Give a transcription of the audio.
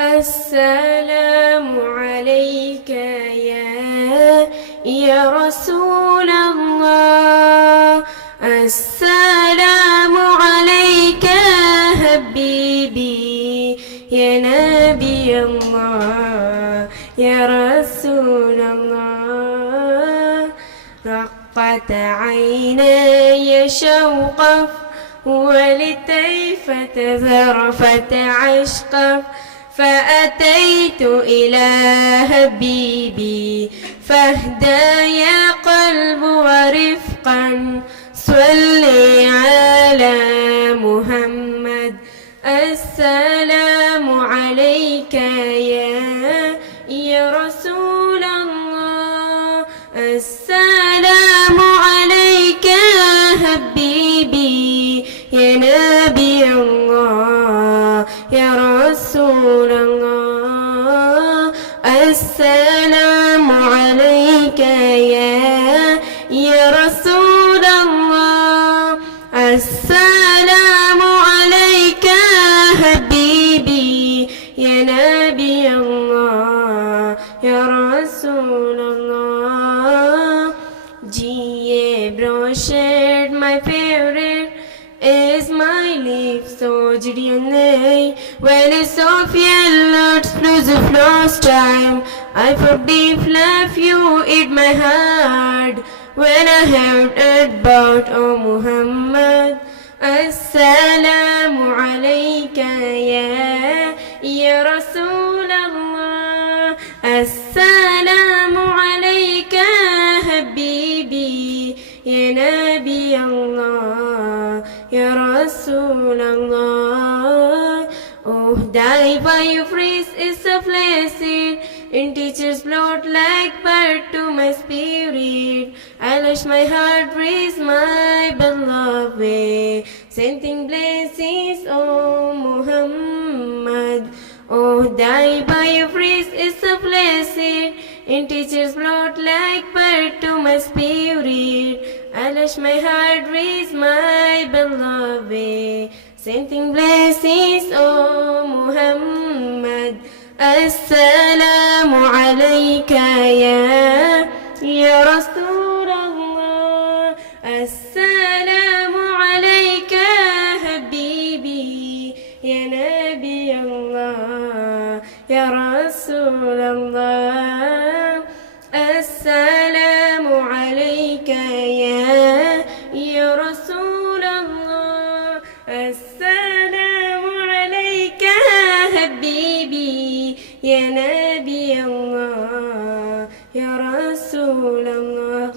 السلام عليك يا رسول الله. السلام عليك حبيبي يا نبي الله يا رسول الله. رقت عيني شوقا ولطيفة ذرفت عشقا، فأتيت إلى حبيبي فاهدى يا قلب ورفقا، صلي على محمد. السلام عليك يا رسول الله. السلام عليك حبيبي يا نبي الله يا رسول الله. السلام عليك يا رسول الله. السلام عليك حبيبي يا نبي الله يا رسول الله. G.A. Brochet, my favorite, is my leaf so giddy. When it's off yellow, explosive lost time, I forgive love you in my heart. When I heard about Muhammad. Assalamu alayka ya Rasul Allah. Assalamu alayka habibi ya Nabi Allah ya Rasul Allah. Oh, die by your phrase is a blessing, in teacher's blood like bird to my spirit. I lost my heart, praise my beloved, sending blessings, oh Muhammad. Oh, die by your phrase is a blessing, in teacher's blood like bird to my spirit. I lost my heart, praise my beloved, sending blessings, oh Muhammad. Assalamu alayka ya Rasul Allah. Assalamu alayka habibi ya Nabi Allah ya Rasul Allah. Assalamu alayka ya Rasul Allah. Assalamu alayka habibi ya Nabi Allah ya Rasul Allah.